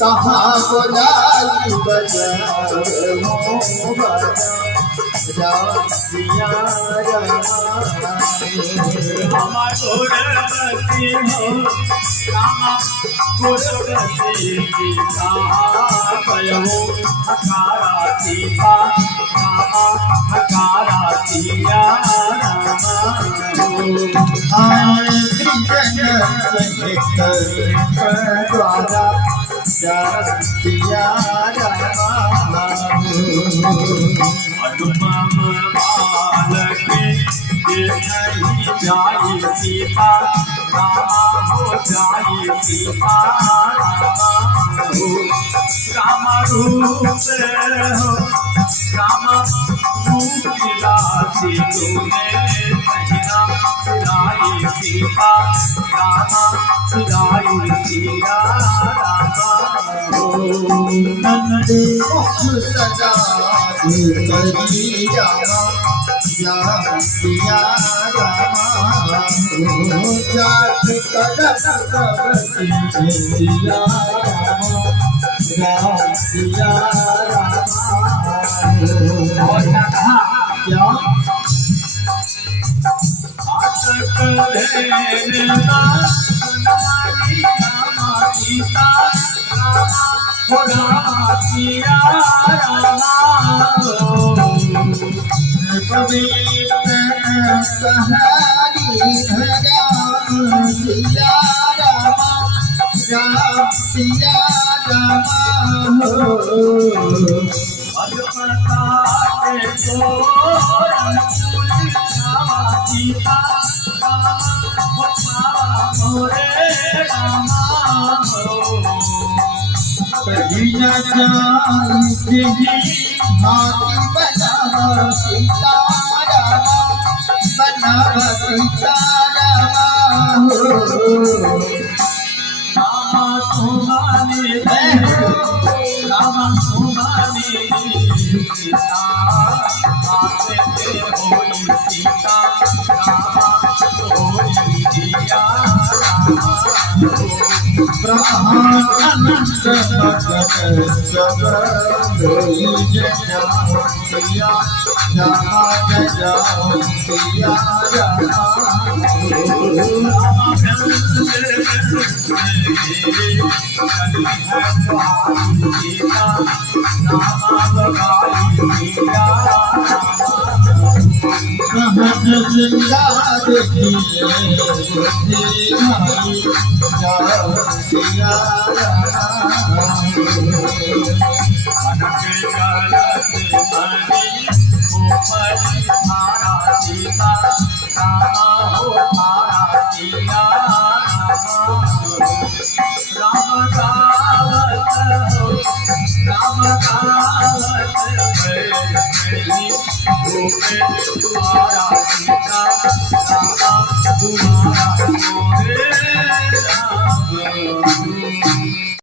कहाँ बोलाई बजाओ सिया राम रामा गुरवती हो रामा गुरवती सीता भयो हकारा सीता रामा हकारा सिया द्वारा सिया राम अनुपम बाल के नहीं जाई सीता रामा हो जाई सीता रामा हो राम रूप हो राम रूप लासी तूने सहिना सिराई सीता रामा सिराई सिया रामा हो नंदे मुख सजा करी जावा सिया राम जात कदम कबती सिया राम सिया राम और क्या कहा क्या सीता रामा रामा सिया रामा पवित्र सहारी राम सिया राम सिया राम अजपता के सीता मोरे रामा कहीं न जानती हाथी बनावा सीता राम बनावा सीता राम रामा सुमानी रामा सुमानी सीता आते होई सीता रामा होई दिया ब्रह्मानंद भगत सब लोई जाओ सिया राम जाओ सिया तुम्हारा सीता